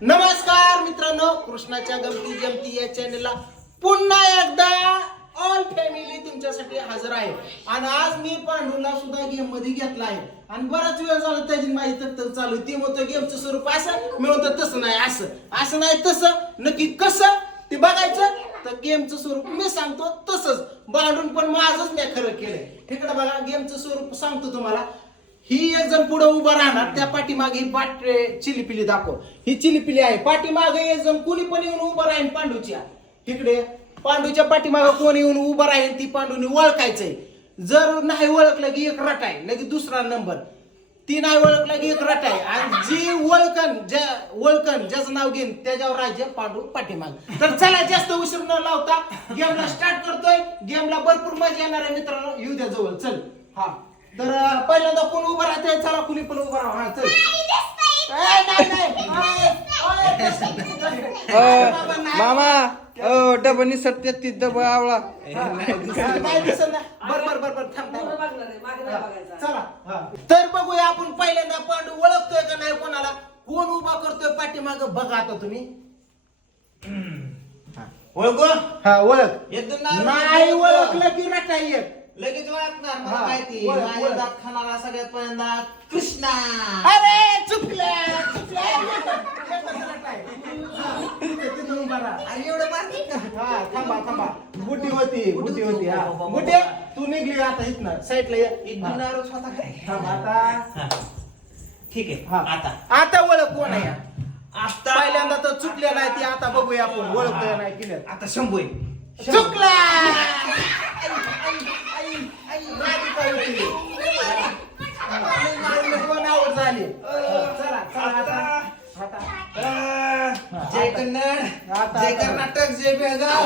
नमस्कार मित्रांनो कृष्णाच्या गमती जमती या चॅनलला पुन्हा एकदा ऑल फॅमिली तुमच्यासाठी हजर आहे. आणि आज मी पांडूला सुद्धा गेममध्ये घेतला आहे. आणि बराच वेळ झाला त्याची माझी तत्तर चालू ती म्हणतो गेमचं स्वरूप असं मी म्हणतो तसं नाही असं असं नाही तसं नक्की कसं? ते बघायचं. तर गेमचं स्वरूप मी सांगतो तसंच. भांडून पण माझंच नाही खरं केलंय. तिकडे बघा गेमचं स्वरूप सांगतो तुम्हाला. ही एक जण पुढे उभा राहणार त्या पाठीमागे ही बाट चिलीपिली दाखव. ही चिलीपिली आहे. पाठीमागे एक जण कुणी पण येऊन उभं राहील पांडूच्या तिकडे पांडूच्या पाठीमागे कोण येऊन उभं राहील ती पांडूने ओळखायचंय. जर नाही ओळखलं की एक रट आहे लगेच दुसरा नंबर. ती नाही ओळखलं की एक रट आहे आणि जी ओळखन ज्या ओळखन ज्याचं नाव घेईन त्याच्यावर राज्य पांडू पाठीमाग. तर चला जास्त उशीर न लावता गेमला स्टार्ट करतोय. गेमला भरपूर मजा येणार आहे मित्रांनो. येऊ द्या जवळ. चल. हा. तर पहिल्यांदा कोण उभं राहते चला कुणी पण उभं राहा हा चल. ए, नाही, नाही. ओय, ओय, तसं- अ, बाबा, नाही. मामा अ डबनी सत्य ती डब आवळा. नाही दिसत बर बर बर बर थांब थांब. बघणार आहे, मागे नाही बघायचं. चला. हा. तर बघूया आपण पहिल्यांदा पांडू ओळखतोय का नाही कोणाला? कोण उभा करतोय पाठीमाग? बघा आता तुम्ही. ओळखू? हा ओळख. ना नाही ओळखलं की रटाई एक. लगेच ओळखणार मला हा, माहिती. ओळख, माझ्या ओळख. दात खाणारा सगळ्यात पहिल्यांदा कृष्णा. अरे राहा. आणि एवढं मारते का? हा थांबा थांबा. बुटी होती बुटी होती. हा. बुटे तू निघली आता इथनं साईडला ये. एक हा. गुन्हारोच होता काय थांब आता. हा. ठीक आहे हा. आता. आता ओळख कोण आहे? आता पहिल्यांदा तर चुकल्या नाही ती आता बघूया आपण. ओळखतोय नाही क्लिअर आता शंभू आहे. चुकला! आवड झाली चला चला आता जय कन्नड जय कर्नाटक जय बेळगाव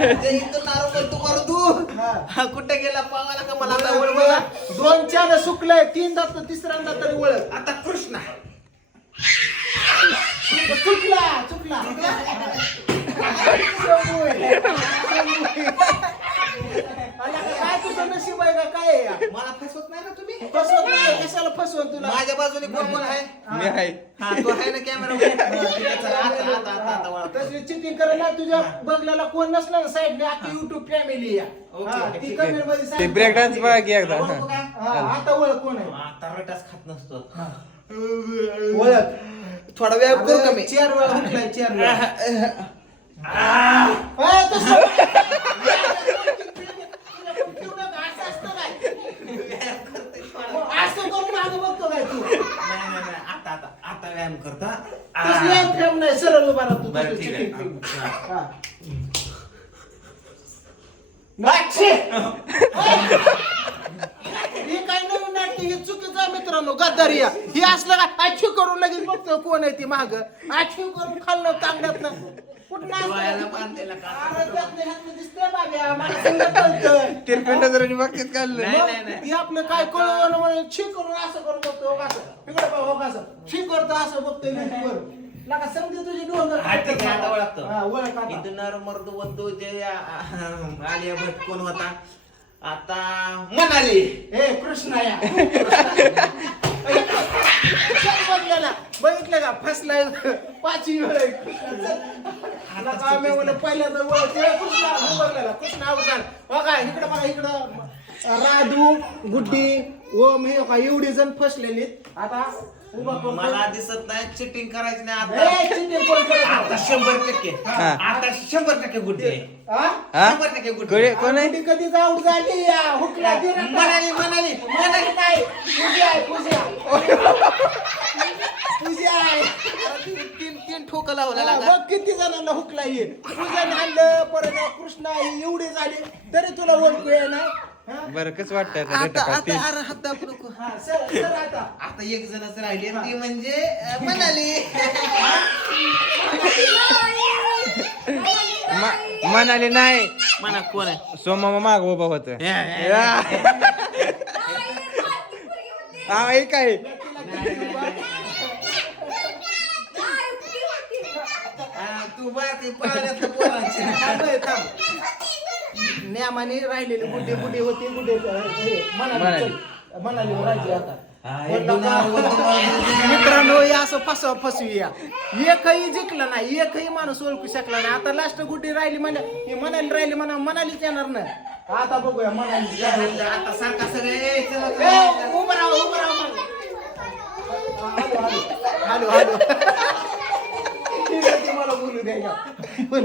जय हिंदू नारो तू करू तू हा. कुठे गेला पावाला का मला आता ओळख ओळख बघा. दोन चार सुकलंय तीनदा तर तिसऱ्यांदा तरी ओळख आता कृष्णा चुकला चुकला शंभू आहे. शंभू आहे. अला, काय तुझं नशीब आहे का? काय आहे या? मला फसवत नाही ना तुम्ही? फसवत नाही. कशाला फसवून तुला? माझ्या बाजूने कोण कोण आहे? मी आहे. हा तो आहे ना कॅमेरा आता आता आता आता वळख. तशी चिटिंग करायला तुझ्या बघल्याला कोण नसलं ना साईडने? अख्खी युट्यूब फॅमिली या ओके, हा, ती ठीक आहे. कमेंटमध्ये ते सांग. ब्रेक डान्स बघा की एकदा? हा, आता ओळख कोण आहे? आता रटास खात नसतो. ओळख थोडा वेळ करू का मी? चार वेळा हुकलाय चार वेळा. हा, तसं. असं असतं काय? असं करून मागं बघतो काय तू नाही नाही नाही आता आता आता व्यायाम करता एक फ्रेम नाही सरळ उभा राहतो बरं, ठीक आहे. हा. हा. नाटके. हे काय नवीन नाट्य हे चुकीचं आहे मित्रांनो गद्दारी आहे. हे असलं काय आखीव करून लगेच बघतो कोण आहे ती माग आखीव करून खाल्लं तांगड्यात कुठं डोळ्याला असतं? बांधलेला का? अरे त्यातलं ह्यातलं दिसतंय बाब्या, मला सगळं कळतं. तिरपिंड जरांनी बागेत काढलं नाही, मग नाही, नाही. ती आपलं काय कळलं म्हणून छी करून असं करून बघतो हो असं हो असं छी करतो असं बघतोय लगा समजे तुझी डोंगर ओळख आता. इथून मर्द वंदू जे आलिया भट कोण होता आता मनाली ए कृष्णा या बघलेला बघितलं का फसलाय पाचवी वेळ. कृष्णाचं. लगा आम्ही म्हणलं पहिल्यांदा ओळख ए, कृष्णा बघलेला कृष्णा अवतार बघा इकडं बघा इकडं राधू गुड्डी ओम हे का एवढी जण फसलेली आता उभा करतो. मला दिसत नाही चिटिंग करायची नाही ए, आता चिंते कोण करत आता नाही. शंभर टक्के हा. आता शंभर टक्के गुड्डी आहे हा? हा शंभर टक्के गुड्डी कोणी- आहे. कोण आहे कधीच आऊट झाली या हुकला ती रट्टा. मनाली मनाली मनाली नाही पूजा आहे पूजा. पूजा आहे. तीन तीन तीन ठोकं लावलं लागा. बघ किती जणांना हुकला ये पूजन आणलं परत कृष्णा ही एवढी झाली तरी तुला ओळखू आहे ना हा? बरं कसं वाटतंय आता आता अरे हात दाबू नको. हा, सर सर आता. आता एक जणच राहिली ती म्हणजे अं, मनाली. म- म्हणाले नाही. मना कोण आहे? सोमा माग उभा होत हा एक आहे. तू राहिलेली गुड्डे गुड्डे होती गुड्डे म्हणाली, म्हणाली राजी आता हा. मित्रांनो हे असं फसवा फसवी या एकही जिंकलं नाही एकही माणूस ओळखू शकला नाही आता लास्ट गुटी राहिली म्हणा ही म्हणाली राहिली म्हणा म्हणालीच येणार ना आता बघूया म्हणाली आता सारखा सगळे. उभं राहा उभं राहा हॅलो हॅलो तुम्हाला बोलू द्या का. बोल.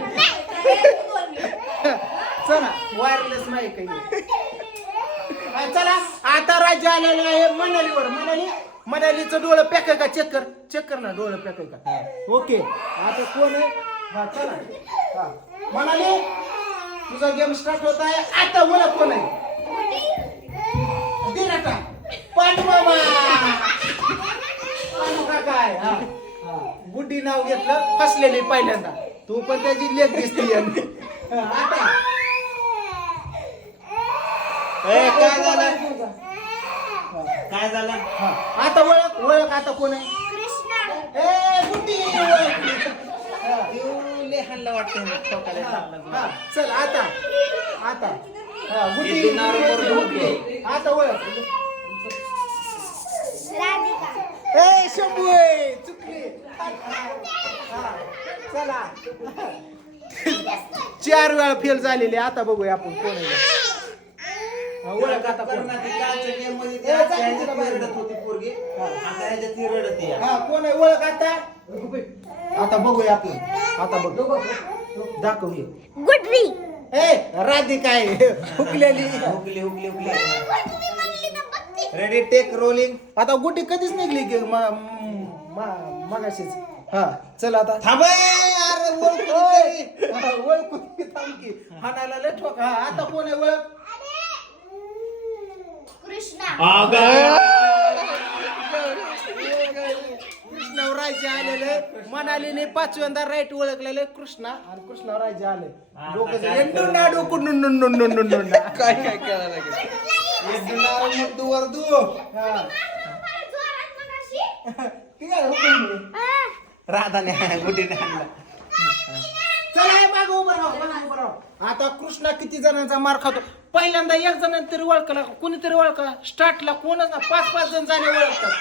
चला वायरलेस नाही काही हा, चला आता राज्य आलेलं आहे मनालीवर. मनाली मनालीचं डोळं पॅक आहे का? चेक कर. चेक कर ना डोळं पॅक आहे का? ओके आता कोण आहे? हा चला. हा. मनाली तुझा गेम स्टार्ट होत आहे. आता बोला कोण आहे? दे ना का पांडू मामा पांडू काका आहे हा. हा. गुड्डी नाव घेतलं फसलेली पहिल्यांदा. तू पण त्याची लेख दिसती आता. ए, काय झालं? काय झालं. आता ओळख ओळख आता कोण आहे? ए हल्ला वाटतं. हा. चल आता. आता. हा. आता ओळख. ए शंभू आहे, चुकली. हा. चला. चार वेळा फेल झालेली आता बघूया आपण कोण आहे. ओळख आता कोण. हा कोण आहे? ओळख आता? आता बघूया आपण आता बघ. दाखव हे गुडरी ए राधिका आहे. हुकलेली. हुकली हुकली हुकली. रेडी टेक रोलिंग आता गुटी कधीच निघली की म- म- मगाशीच. हा चल आता. थांब ओळखू हाणायला लय ठोक. हा आता कोण आहे ओळख? कृष्णावर राज्य आलेले मनालीने पाचव्यांदा राईट ओळखलेले कृष्णा आणि कृष्णावर राज्य आले डोकं काय एंडून ना डोकं नुन नुन नुन नुन नुन नुन. काय काय करायला लागेल वर. हा. हुकूम. राधाने गुडीने आणला चला मागं उभं राहा, मागं उभं राहा. आता कृष्णा किती जणांचा मार खातो पहिल्यांदा एक जण तरी ओळखला कोणीतरी ओळखा. स्टार्टला कोणच ना पाच पाच जण जाणे ओळखतात.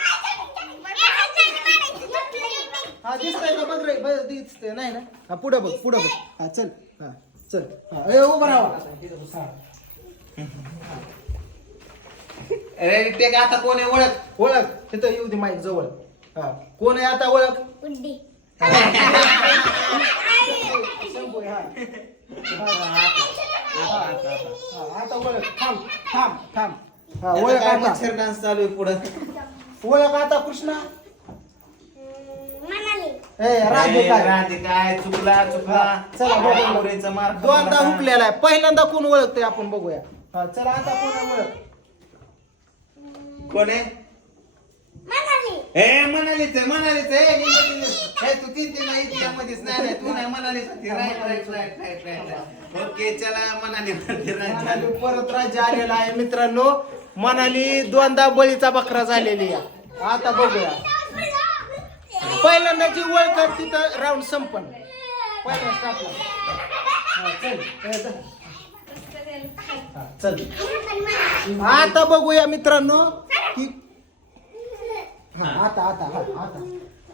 हा दिसतंय का? बघ रे बघ दिसतंय. नाही ना? हा पुढं बघ पुढं बघ. हा चल. हा चल. हा ए उभं राहा. रेडी टेक आता कोण आहे? ओळख ओळख. तिथं येऊ दे माईक जवळ. हा कोण आहे आता ओळख? शंभू हा. हा, हा, आता ओळख थांब थांब थांब हा आता ओळख काय आता मच्छर डान्स चालू आहे पुढं ओळख आता कृष्णा मनाली ए राधे काय राधे काय चुकला चुकला चला बघू. पोरीचा मार दोनदा हुकलेला आहे पहिल्यांदा कोण ओळखते आपण बघूया हा चला आता कोण आहे ओळख कोण आहे ए म्हणालीच ते म्हणालीच ते ए, तू तीन तीन नाही त्यामध्येच नाही नाही तू नाही म्हणालीच right right right right right okay चला मनाली मनाली परत राज्य आलेला आहे मित्रांनो. मनाली दोनदा बळीचा बकरा झालेली आहे. आता बघूया. पहिल्यांदा जी ओळख तिथं राऊंड संपन. पहिल्या स्टार्टला चल. चल. आता बघूया मित्रांनो की हा, आता आता हा, आता.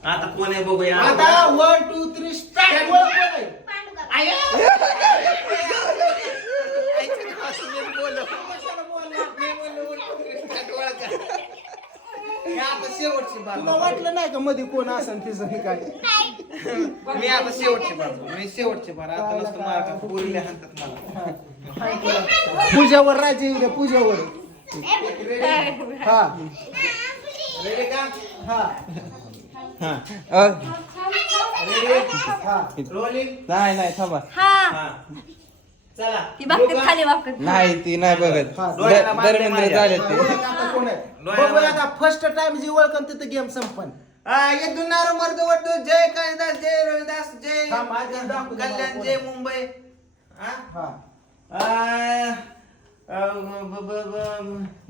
आता कोण आहे बघूया. आता वन टू थ्री स्टार्ट ओळख कोण आहे मी आता शेवटची तुला बाजू वाटलं नाही का मध्ये कोण असेल तिचं हे काय? मी आता शेवटची बाजू मी शेवटची बाजू आता नसतं मार पोरीले हाणतात मला. पूजावर राजे येऊ द्या पूजावर हा. नाही नाही थांबा. हा. हा. चला. ती खाली नाही ती नाही बघत. हा, धर्मेंद्र. झाले ते. फर्स्ट टाइम जी ओळख तिथं गेम संपन. आ, ये दुनार मर्द वटू जय कालिदास जय रविदास जय कल्याण जय. मुंबई. हा? हा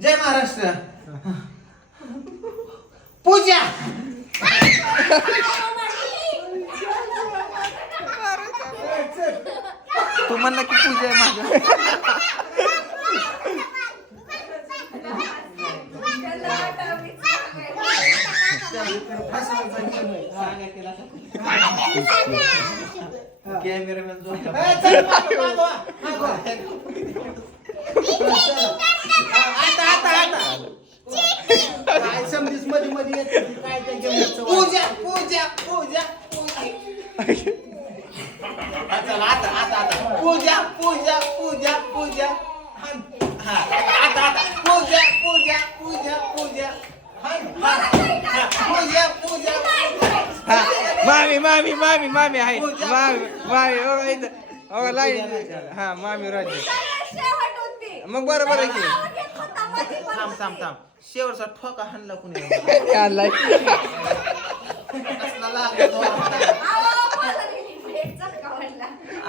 जय महाराष्ट्र. पूजा. तू म्हणला की पूजा आहे माझा. कॅमेरामॅन मामी मामी मामी मामी आहे. मामी मामी हो इथं. हो लाईन. हा मामी राज्य मग बरोबर आहे की. थांब थांब थांब. शेवटचा ठोका हाणला कुणी? चटकावला.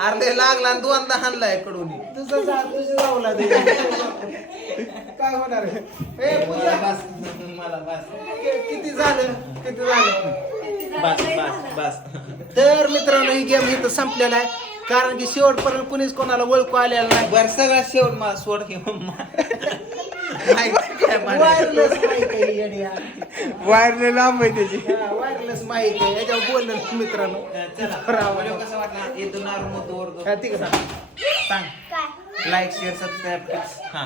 अर्धे लागला आणि दोनदा हाणलायकडून तुझं जा तुझं जाऊला दे. काय होणार आहे? ए पूजा. बस मला बस. किती झालं? किती झालं? बस बस बस. तर मित्रांनो ही गेम इथं संपलेला आहे. कारण की शेवटपर्यंत कुणीच कोणाला ओळखू आलेला नाही. बर सगळा शेवट मला सोड की? वायरलेस. वायरले लांब आहे त्याची. वायरलेस माहिती आहे. याच्यावर बोललं ना मित्रांनो. चला. कसा वाटला. सांग. लाईक शेअर सबस्क्राईब हां.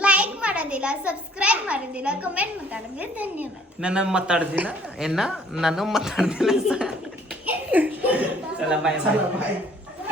लाईक मारा दिला सबस्क्राईब मारा दिला कमेंट मताड दिला धन्यवाद. नन मताड दिला एना नन मताड दिला. चला बाय बाय